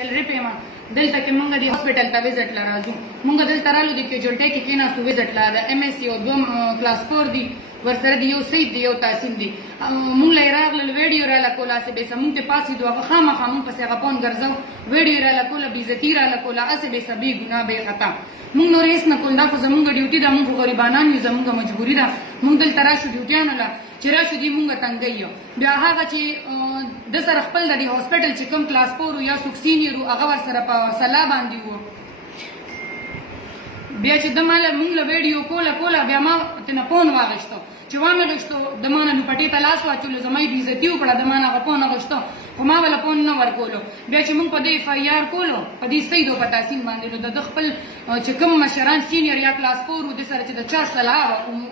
میډیکل ریپ یم دلته کې مونږ د هاسپټل ته وزټ لا راځو مونږ دلته رالو د کیجوالټي کې کېناستو وزټ لا د ایم ایس یو دوم کلاس 4 دی ورسره د یو سید دی یو تحصیل دی مونږ له راغله ویډیو را لکولا سه به سمون ته پاسې دوه خامخا مونږ پسې غپون ګرځاو ویډیو را لکولا بیزتی را لکولا اسه به سبي ګناه به خطا مونږ نور هیڅ نه کول دا خو زمونږ ډیوټي ده مونږ غریبانان یو زمونږ مجبوري ده مونږ دلته راشو ډیوټیانو له چې راشو دي مونږ تنګي یو بیا هغه چې د سره خپل د هاسپټل چې کوم کلاس 4 یا سوکسینیر هغه ور سره په سلا باندې وو بیا چې د مال مونږ له ویډیو کوله بیا ما تنه فون واغشتو چې وامه غشتو د مانه نو پټي په لاس واچول زمای بیزتی وکړه د مانه غپونه غشتو خو ما ولا فون نه ورکولو بیا چې مونږ په دې اف ای آر کولو په دې سیدو په تحصیل باندې نو د خپل چې کوم مشران سینیر یا کلاس 4 د سره چې د چا صلاح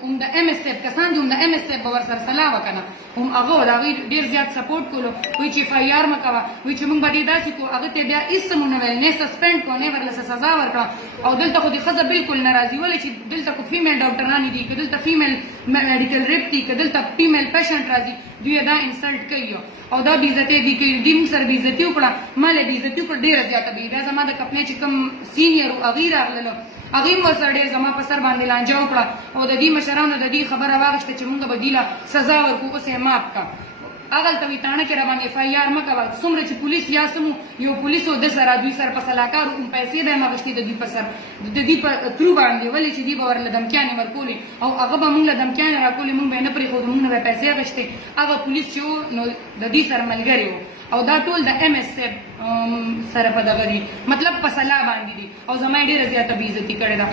هم د ام اس اف کسان هم د ام اس اف باور سره صلاح وکنه هم هغه دا ډیر زیات سپورټ کولو وای چې اف ای آر مکوا وای چې مونږ باندې داسې کو هغه ته بیا اسمونه ویل نه سسپند کو نه ورله سزا ورکړه او دلته خو د خزه بالکل ناراضي ولې چې دلته کو فیمیل ډاکټران دي که دلته فیمیل میډیکل ریپ دي که دلته فیمیل پیشنټ راځي دوی دا انسلټ کوي او دا بیزتی دي کوي دیم سر بیزتی وکړه مال بیزتی وکړه ډیره زیاته دی دا زما د خپل چې کوم سینیر او غیر اغلل هغه مو سره ډیر زما په سر باندې لانجه وکړه او د دې مشرانو د دې خبره واغشته چې مونږ بدیله سزا ورکو اوسه ماف کا اغل ته وی تانه کې را باندې اف ای آر مکوا څومره چې پولیس یا سمو یو پولیسو د سره دوی سره په سلاکار هم پیسې د مغشتي د دې په سر د دې په ترو باندې ولې چې دی باور له دمکیانې ورکولې او هغه به مونږ له دمکیانې راکولې مونږ به نه پرې خو مونږ به پیسې غشتي هغه پولیس چې نو د دې سره ملګری وو او دا ټول د ام اس اف سره په دغه دي مطلب په سلا باندې دي او زما ډیره زیاته بې عزتي کړې ده